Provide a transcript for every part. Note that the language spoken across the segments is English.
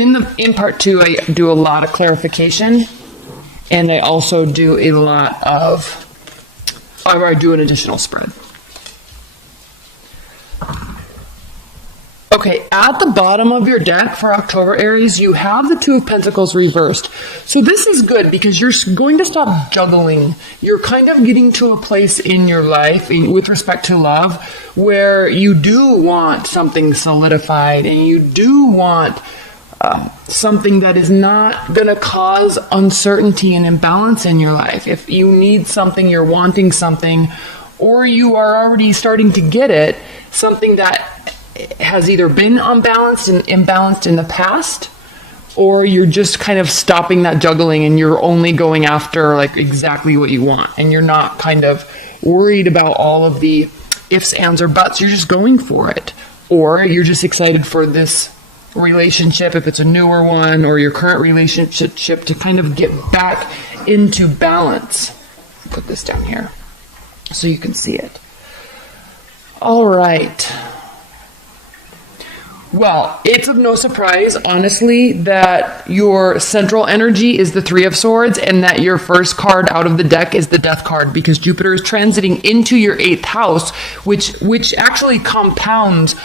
And in part 2, I do a lot of clarification, and I also do a lot of, or I do an additional spread. Okay, at the bottom of your deck for October, Aries, you have the Two of Pentacles reversed. So this is good because you're going to stop juggling. You're kind of getting to a place in your life with respect to love where you do want something solidified and you do want something that is not going to cause uncertainty and imbalance in your life. If you need something, you're wanting something, or you are already starting to get it, something that has either been unbalanced and imbalanced in the past, or you're just kind of stopping that juggling and you're only going after like exactly what you want, and you're not kind of worried about all of the ifs, ands, or buts. You're just going for it, or you're just excited for this relationship, if it's a newer one, or your current relationship, to kind of get back into balance. Put this down here so you can see it. All right. Well, it's of no surprise, honestly, that your central energy is the Three of Swords and that your first card out of the deck is the Death card, because Jupiter is transiting into your 8th house, which actually compounds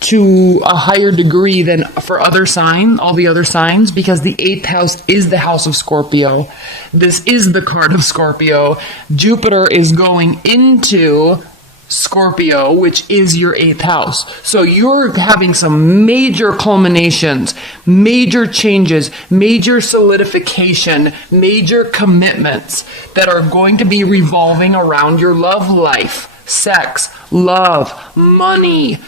to a higher degree than for all the other signs, because the 8th house is the house of Scorpio. This is the card of Scorpio. Jupiter is going into Scorpio, which is your 8th house. So you're having some major culminations, major changes, major solidification, major commitments that are going to be revolving around your love life, sex, love, money,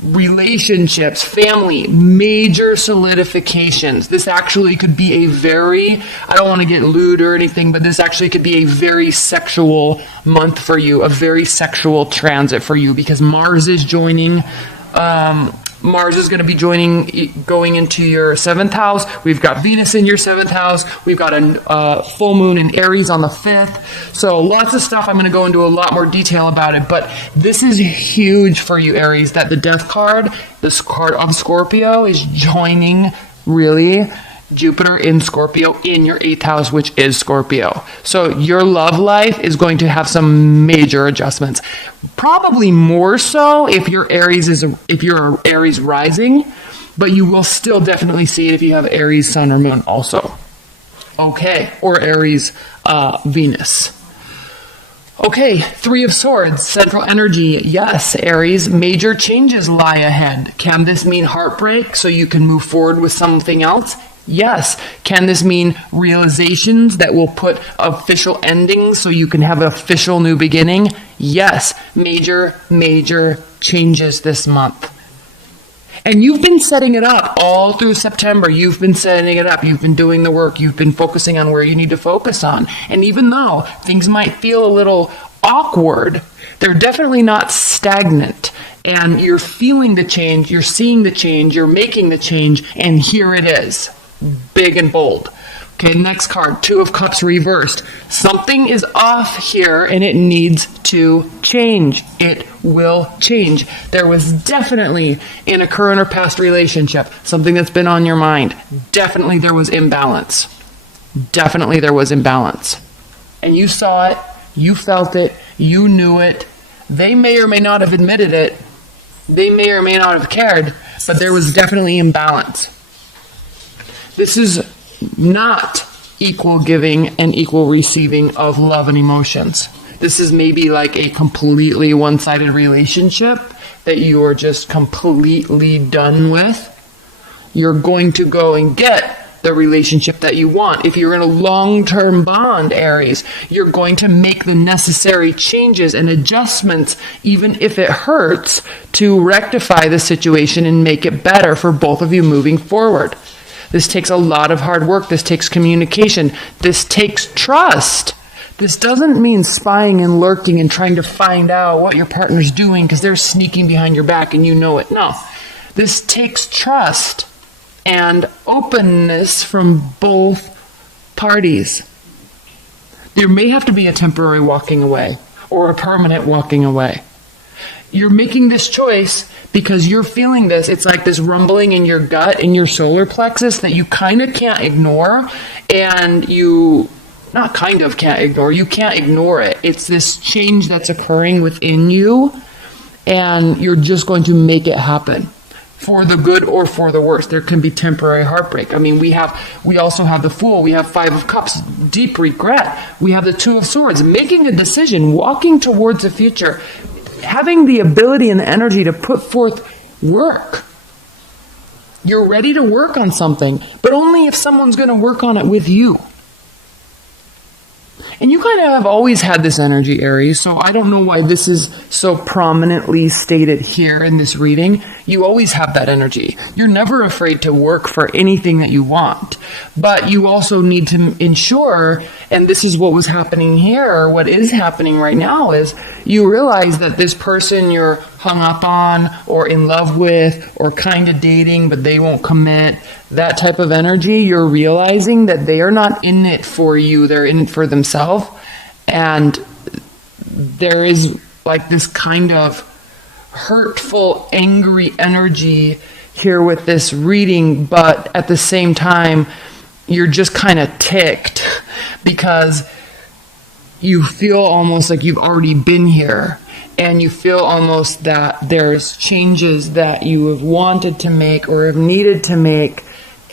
relationships, family, major solidifications. This actually could be a very, I don't want to get lewd or anything, but this actually could be a very sexual month for you, a very sexual transit for you, because Mars is joining, Mars is going to be going into your 7th house. We've got Venus in your 7th house. We've got a full moon in Aries on the 5th. So lots of stuff. I'm going to go into a lot more detail about it. But this is huge for you, Aries, that the Death card, this card of Scorpio, is joining, really, Jupiter in Scorpio in your 8th house, which is Scorpio. So your love life is going to have some major adjustments. Probably more so if you're Aries rising, but you will still definitely see it if you have Aries sun or moon also. Okay, or Aries Venus. Okay, Three of Swords, central energy. Yes, Aries, major changes lie ahead. Can this mean heartbreak so you can move forward with something else? Yes. Can this mean realizations that will put official endings so you can have an official new beginning? Yes. Major changes this month. And you've been setting it up all through September. You've been setting it up. You've been doing the work. You've been focusing on where you need to focus on. And even though things might feel a little awkward, they're definitely not stagnant. And you're feeling the change. You're seeing the change. You're making the change. And here it is. Big and bold. Okay, next card, Two of Cups reversed. Something is off here and it needs to change. It will change. There was definitely in a current or past relationship something that's been on your mind. Definitely there was imbalance. Definitely there was imbalance. And you saw it, you felt it, you knew it. They may or may not have admitted it. They may or may not have cared, but there was definitely imbalance. This is not equal giving and equal receiving of love and emotions. This is maybe like a completely one-sided relationship that you are just completely done with. You're going to go and get the relationship that you want. If you're in a long-term bond, Aries, you're going to make the necessary changes and adjustments, even if it hurts, to rectify the situation and make it better for both of you moving forward. This takes a lot of hard work. This takes communication. This takes trust. This doesn't mean spying and lurking and trying to find out what your partner's doing because they're sneaking behind your back and you know it. No. This takes trust and openness from both parties. There may have to be a temporary walking away or a permanent walking away. You're making this choice because you're feeling this. It's like this rumbling in your gut, in your solar plexus that you kind of can't ignore, and you not kind of can't ignore. You can't ignore it. It's this change that's occurring within you, and you're just going to make it happen. For the good or for the worse. There can be temporary heartbreak. I mean, we also have the Fool. We have Five of Cups, deep regret. We have the Two of Swords, making a decision, walking towards the future, having the ability and the energy to put forth work. You're ready to work on something, but only if someone's going to work on it with you. And you kind of have always had this energy, Aries, so I don't know why this is so prominently stated here in this reading. You always have that energy. You're never afraid to work for anything that you want. But you also need to ensure, and this is what was happening here, or what is happening right now, is you realize that this person you're hung up on or in love with or kind of dating but they won't commit, that type of energy, you're realizing that they are not in it for you, they're in it for themselves. And there is like this kind of hurtful, angry energy here with this reading, but at the same time, you're just kind of ticked because you feel almost like you've already been here. And you feel almost that there's changes that you have wanted to make or have needed to make,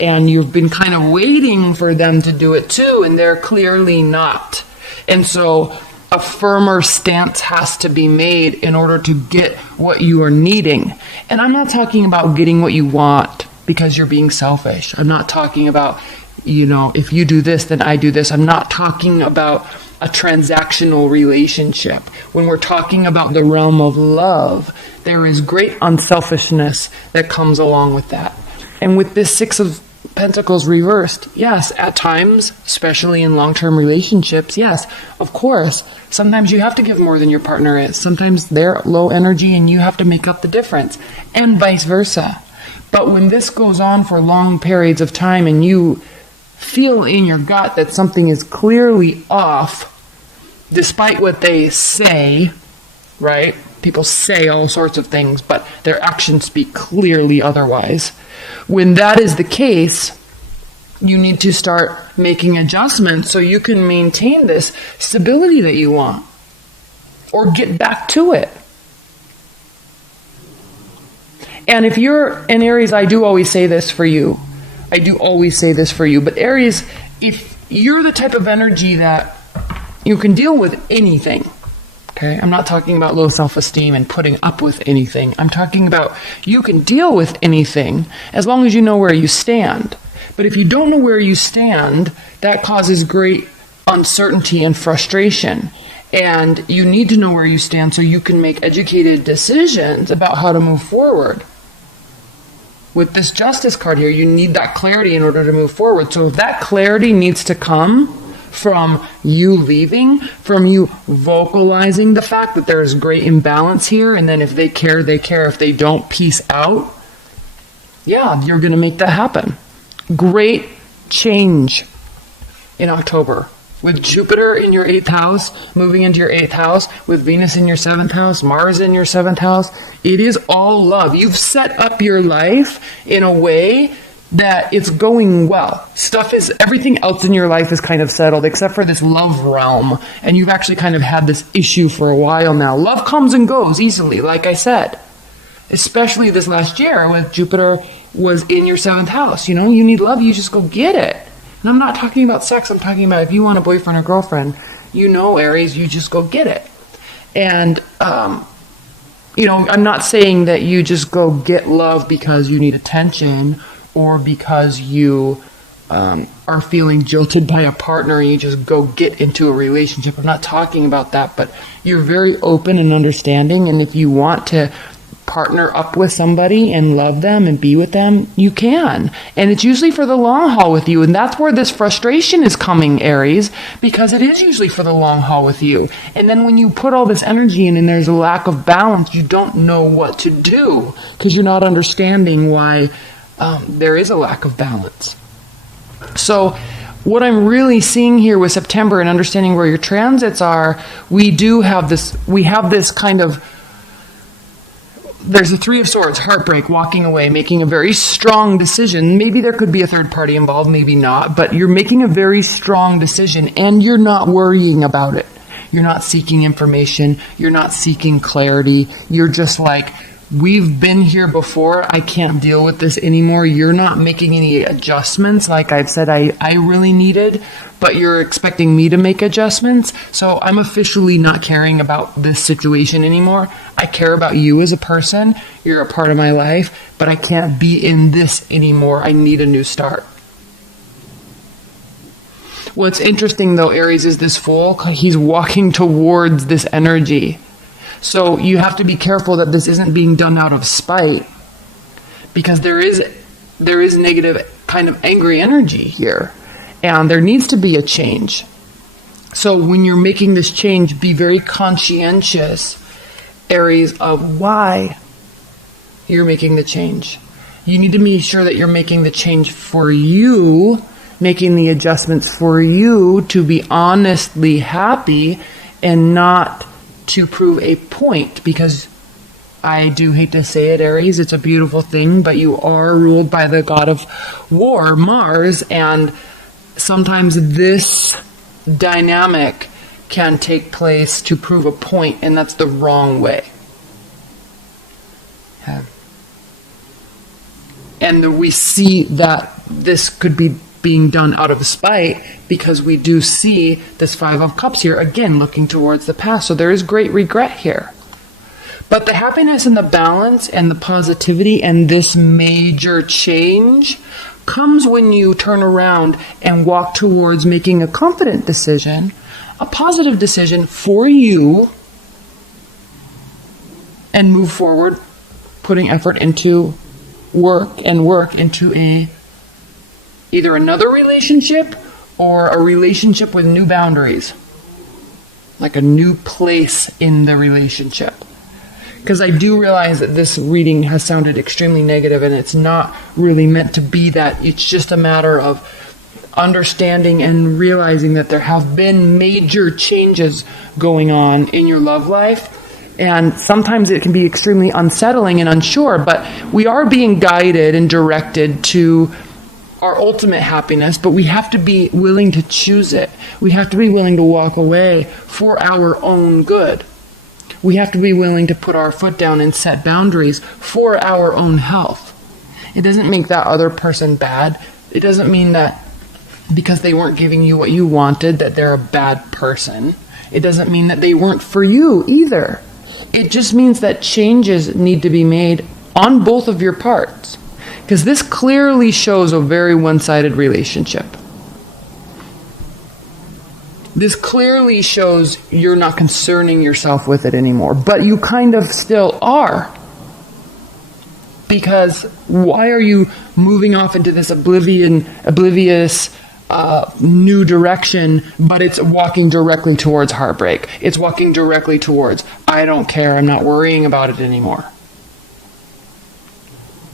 and you've been kind of waiting for them to do it too, and they're clearly not. And so a firmer stance has to be made in order to get what you are needing. And I'm not talking about getting what you want because you're being selfish. I'm not talking about, if you do this, then I do this. I'm not talking about a transactional relationship. When we're talking about the realm of love, there is great unselfishness that comes along with that. And with this Six of Pentacles reversed, yes, at times, especially in long-term relationships, yes, of course, sometimes you have to give more than your partner is. Sometimes they're low energy and you have to make up the difference, and vice versa. But when this goes on for long periods of time and you feel in your gut that something is clearly off, despite what they say, right? People say all sorts of things, but their actions speak clearly otherwise. When that is the case, you need to start making adjustments so you can maintain this stability that you want, or get back to it. And if you're an Aries, I do always say this for you. But Aries, if you're the type of energy that you can deal with anything, okay? I'm not talking about low self-esteem and putting up with anything. I'm talking about you can deal with anything as long as you know where you stand. But if you don't know where you stand, that causes great uncertainty and frustration. And you need to know where you stand so you can make educated decisions about how to move forward. With this Justice card here, you need that clarity in order to move forward. So if that clarity needs to come from you leaving, from you vocalizing the fact that there's great imbalance here, and then if they care, they care. If they don't, peace out. Yeah, you're going to make that happen. Great change in October. With Jupiter in your 8th house, moving into your 8th house, with Venus in your 7th house, Mars in your 7th house, it is all love. You've set up your life in a way that it's going well. Everything else in your life is kind of settled, except for this love realm. And you've actually kind of had this issue for a while now. Love comes and goes easily, like I said. Especially this last year when Jupiter was in your 7th house. You need love, you just go get it. And I'm not talking about sex, I'm talking about if you want a boyfriend or girlfriend, Aries, you just go get it. And, I'm not saying that you just go get love because you need attention or because you are feeling jilted by a partner and you just go get into a relationship. I'm not talking about that, but you're very open and understanding, and if you want to partner up with somebody and love them and be with them, you can. And it's usually for the long haul with you. And that's where this frustration is coming, Aries, because it is usually for the long haul with you. And then when you put all this energy in and there's a lack of balance, you don't know what to do because you're not understanding why there is a lack of balance. So what I'm really seeing here with September and understanding where your transits are, we have this kind of there's a Three of Swords, heartbreak, walking away, making a very strong decision. Maybe there could be a third party involved, maybe not, but you're making a very strong decision and you're not worrying about it. You're not seeking information. You're not seeking clarity. You're just like, we've been here before. I can't deal with this anymore. You're not making any adjustments like I've said I really needed, but you're expecting me to make adjustments. So I'm officially not caring about this situation anymore. I care about you as a person. You're a part of my life, but I can't be in this anymore. I need a new start. What's interesting though, Aries, is this Fool. He's walking towards this energy. So you have to be careful that this isn't being done out of spite, because there is negative kind of angry energy here, and there needs to be a change. So when you're making this change, be very conscientious, Aries, of why you're making the change. You need to be sure that you're making the change for you, making the adjustments for you to be honestly happy and not to prove a point, because I do hate to say it, Aries, it's a beautiful thing, but you are ruled by the god of war, Mars, and sometimes this dynamic can take place to prove a point, and that's the wrong way. Okay. And we see that this could be being done out of spite, because we do see this Five of Cups here, again, looking towards the past. So there is great regret here. But the happiness and the balance and the positivity and this major change comes when you turn around and walk towards making a confident decision, a positive decision for you, and move forward, putting effort into work into either another relationship or a relationship with new boundaries, like a new place in the relationship. Because I do realize that this reading has sounded extremely negative, and it's not really meant to be that. It's just a matter of understanding and realizing that there have been major changes going on in your love life. And sometimes it can be extremely unsettling and unsure, but we are being guided and directed to our ultimate happiness, but we have to be willing to choose it. We have to be willing to walk away for our own good. We have to be willing to put our foot down and set boundaries for our own health. It doesn't make that other person bad. It doesn't mean that because they weren't giving you what you wanted that they're a bad person. It doesn't mean that they weren't for you either. It just means that changes need to be made on both of your parts. Because this clearly shows a very one-sided relationship. This clearly shows you're not concerning yourself with it anymore, but you kind of still are. Because why are you moving off into this oblivious new direction, but it's walking directly towards heartbreak? It's walking directly towards, I don't care, I'm not worrying about it anymore.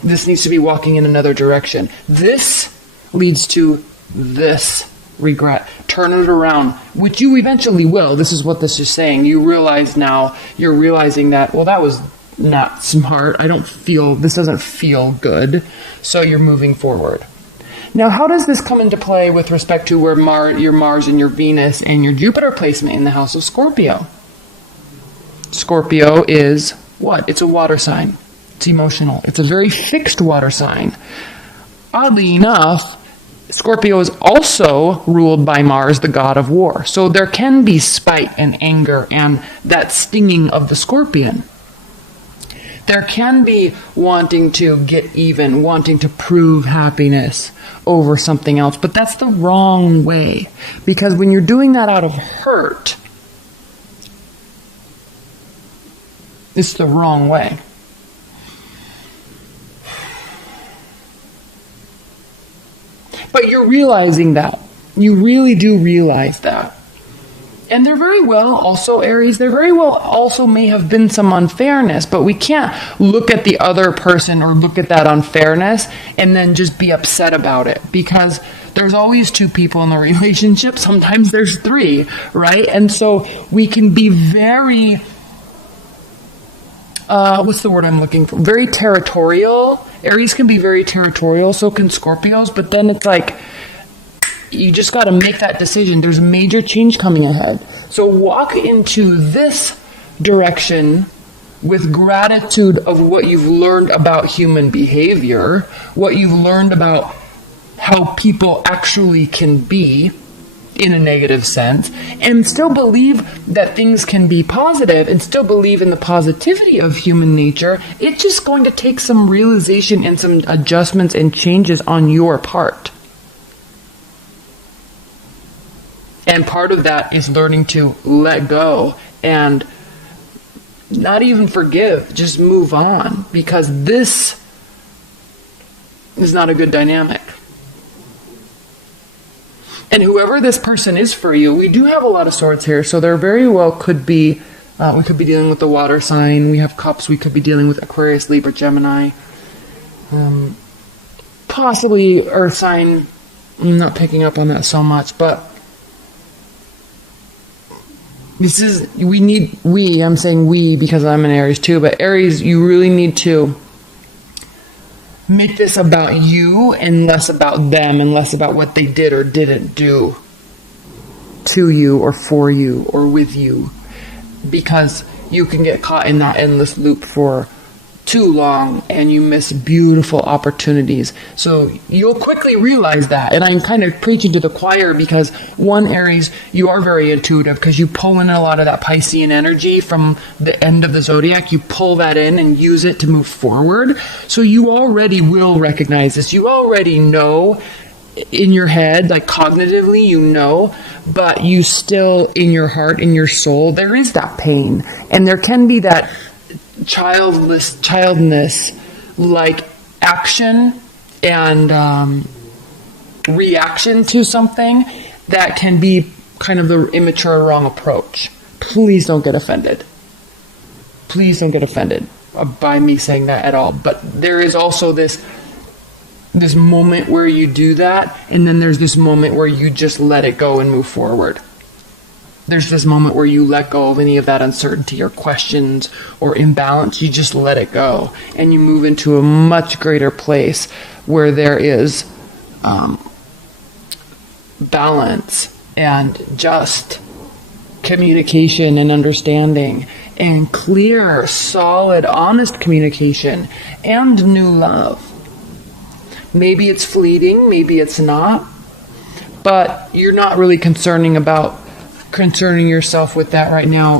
This needs to be walking in another direction. This leads to this regret. Turn it around, which you eventually will. This is what this is saying. You realize now, you're realizing that, well, that was not smart. This doesn't feel good. So you're moving forward. Now, how does this come into play with respect to where your Mars and your Venus and your Jupiter placement in the house of Scorpio? Scorpio is what? It's a water sign. It's emotional. It's a very fixed water sign. Oddly enough, Scorpio is also ruled by Mars, the god of war. So there can be spite and anger and that stinging of the scorpion. There can be wanting to get even, wanting to prove happiness over something else, but that's the wrong way. Because when you're doing that out of hurt, it's the wrong way. But you're realizing that. You really do realize that. And there very well also, Aries, there very well also may have been some unfairness, but we can't look at the other person or look at that unfairness and then just be upset about it, because there's always two people in the relationship. Sometimes there's three, right? And so we can be very what's the word I'm looking for? Very territorial. Aries can be very territorial, so can Scorpios, but then it's like, you just got to make that decision. There's a major change coming ahead. So walk into this direction with gratitude of what you've learned about human behavior, what you've learned about how people actually can be in a negative sense, and still believe that things can be positive and still believe in the positivity of human nature. It's just going to take some realization and some adjustments and changes on your part. And part of that is learning to let go and not even forgive, just move on, because this is not a good dynamic. And whoever this person is for you, we do have a lot of swords here, so there very well could be, we could be dealing with the water sign, we have cups, we could be dealing with Aquarius, Libra, Gemini, possibly earth sign. I'm not picking up on that so much, but I'm saying we because I'm an Aries too, but Aries, you really need to make this about you and less about them and less about what they did or didn't do to you or for you or with you, because you can get caught in that endless loop for too long and you miss beautiful opportunities. So you'll quickly realize that. And I'm kind of preaching to the choir because one, Aries, you are very intuitive because you pull in a lot of that Piscean energy from the end of the zodiac. You pull that in and use it to move forward. So you already will recognize this. You already know in your head, like cognitively, you know, but you still in your heart, in your soul, there is that pain. And there can be that childness like action and reaction to something that can be kind of the immature wrong approach. Please don't get offended. Please don't get offended by me saying that at all. But there is also this moment where you do that, and then there's this moment where you just let it go and move forward. There's this moment where you let go of any of that uncertainty or questions or imbalance. You just let it go and you move into a much greater place where there is balance and just communication and understanding and clear, solid, honest communication and new love. Maybe it's fleeting, maybe it's not, but you're not really concerning yourself with that right now.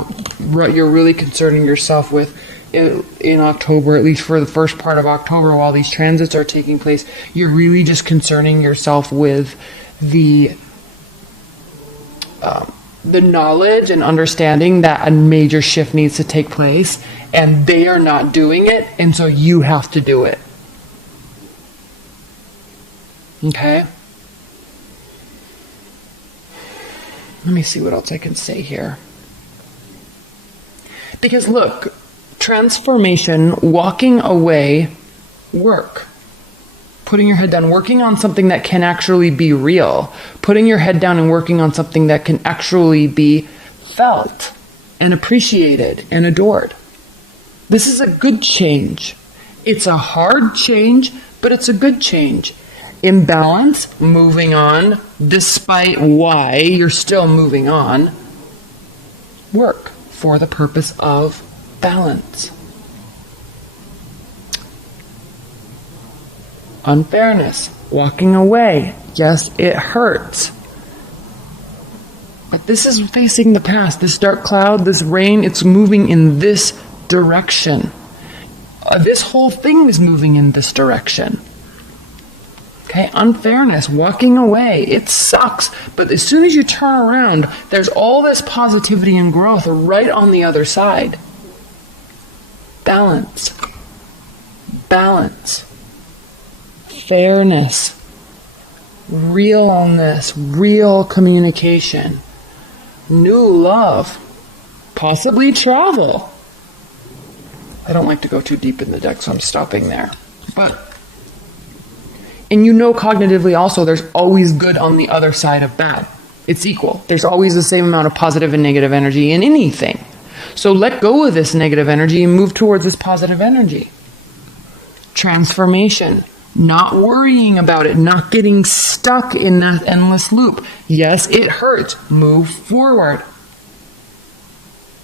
What you're really concerning yourself with in October, at least for the first part of October, while these transits are taking place, you're really just concerning yourself with the knowledge and understanding that a major shift needs to take place, and they are not doing it, and so you have to do it. Okay? Let me see what else I can say here. Because look, transformation, walking away, work. Putting your head down, working on something that can actually be real. Putting your head down and working on something that can actually be felt and appreciated and adored. This is a good change. It's a hard change, but it's a good change. Imbalance, moving on, despite why you're still moving on. Work for the purpose of balance. Unfairness, walking away. Yes, it hurts. But this is facing the past. This dark cloud, this rain, it's moving in this direction. This whole thing is moving in this direction. Okay, unfairness, walking away, it sucks. But as soon as you turn around, there's all this positivity and growth right on the other side. Balance. Balance. Fairness. Realness. Real communication. New love. Possibly travel. I don't like to go too deep in the deck, so I'm stopping there. And you know cognitively also there's always good on the other side of bad. It's equal. There's always the same amount of positive and negative energy in anything. So let go of this negative energy and move towards this positive energy. Transformation. Not worrying about it, not getting stuck in that endless loop. Yes, it hurts. Move forward.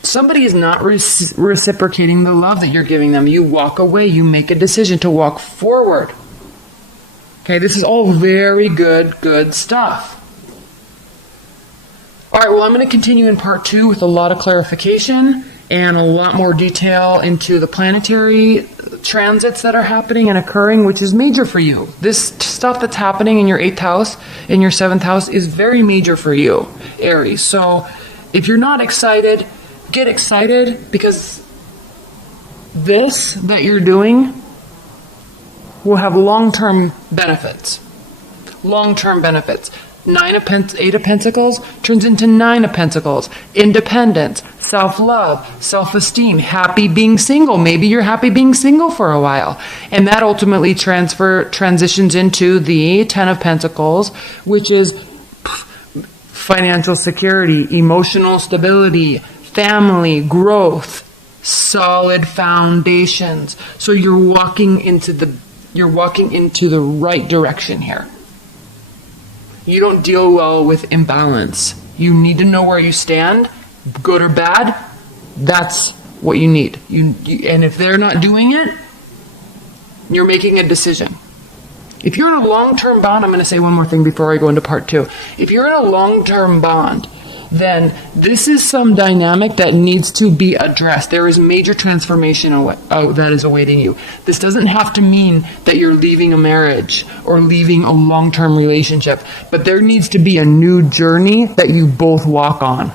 Somebody is not reciprocating the love that you're giving them. You walk away. You make a decision to walk forward. Okay, this is all very good stuff. All right, well, I'm going to continue in part 2 with a lot of clarification and a lot more detail into the planetary transits that are happening and occurring, which is major for you. This stuff that's happening in your 8th house, in your 7th house, is very major for you, Aries. So if you're not excited, get excited, because this that you're doing will have long-term benefits. Long-term benefits. 8 of Pentacles turns into 9 of Pentacles. Independence, self-love, self-esteem, happy being single. Maybe you're happy being single for a while. And that ultimately transitions into the 10 of Pentacles, which is financial security, emotional stability, family, growth, solid foundations. So you're walking into the right direction here. You don't deal well with imbalance. You need to know where you stand, good or bad. That's what you need. And if they're not doing it, you're making a decision. If you're in a long-term bond, I'm going to say one more thing before I go into part 2. If you're in a long-term bond, then this is some dynamic that needs to be addressed. There is major transformation that is awaiting you. This doesn't have to mean that you're leaving a marriage or leaving a long-term relationship, but there needs to be a new journey that you both walk on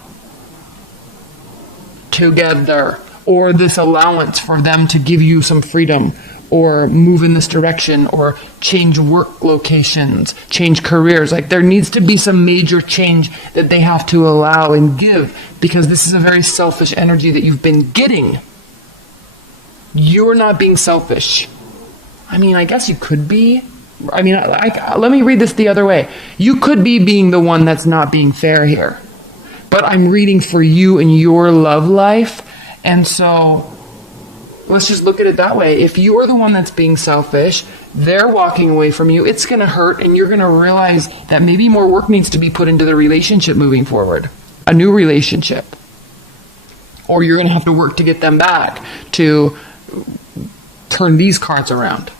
together, or this allowance for them to give you some freedom, or move in this direction, or change work locations, change careers. Like, there needs to be some major change that they have to allow and give, because this is a very selfish energy that you've been getting. You're not being selfish. I mean, I guess you could be. I mean, let me read this the other way. You could be being the one that's not being fair here. But I'm reading for you and your love life, and so let's just look at it that way. If you are the one that's being selfish, they're walking away from you, it's going to hurt, and you're going to realize that maybe more work needs to be put into the relationship moving forward. A new relationship. Or you're going to have to work to get them back, to turn these cards around.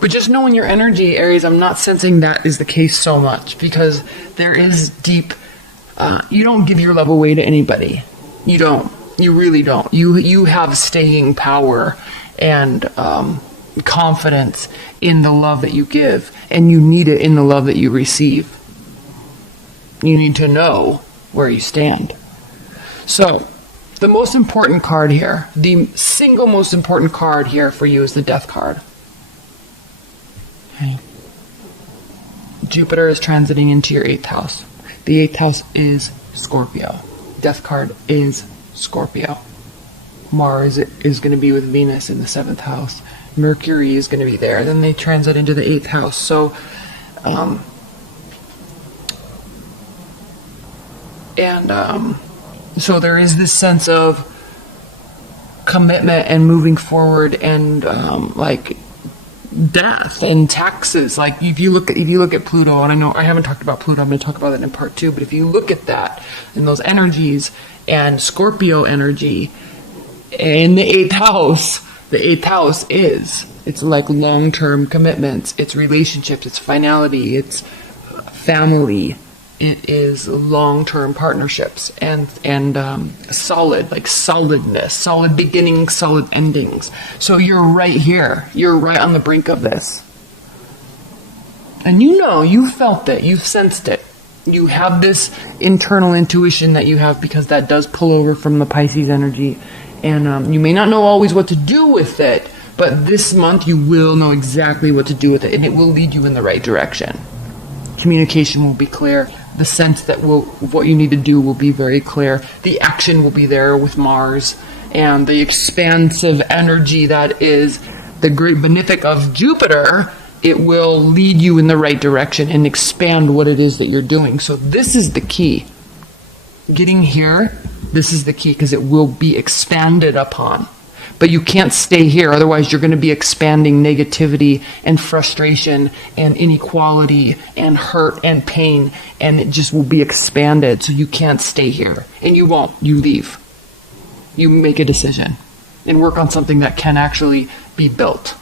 But just knowing your energy, Aries, I'm not sensing that is the case so much, because there is deep, you don't give your love away to anybody. You don't. You really don't. You have staying power and confidence in the love that you give, and you need it in the love that you receive. You need to know where you stand. So, the most important card here, the single most important card here for you is the Death card. Okay. Jupiter is transiting into your 8th house. The 8th house is Scorpio. Death card is Scorpio. Mars is going to be with Venus in the 7th house. Mercury is going to be there. Then they transit into the 8th house. So, so there is this sense of commitment and moving forward, and like death and taxes. Like if you look at Pluto, and I know I haven't talked about Pluto, I'm going to talk about that in part 2, but if you look at that and those energies and Scorpio energy in the 8th house, it's like long-term commitments, it's relationships, it's finality, it's family, it is long-term partnerships, and solid, like solidness, solid beginnings, solid endings. So you're right here. You're right on the brink of this. And you felt it, you've sensed it. You have this internal intuition that you have, because that does pull over from the Pisces energy. And you may not know always what to do with it, but this month you will know exactly what to do with it, and it will lead you in the right direction. Communication will be clear. The sense that what you need to do will be very clear. The action will be there with Mars, and the expansive energy that is the great benefic of Jupiter, it will lead you in the right direction and expand what it is that you're doing. So this is the key. getting here, this is the key, because it will be expanded upon. But you can't stay here, otherwise you're going to be expanding negativity and frustration and inequality and hurt and pain, and it just will be expanded. So you can't stay here. And you won't. You leave. You make a decision and work on something that can actually be built.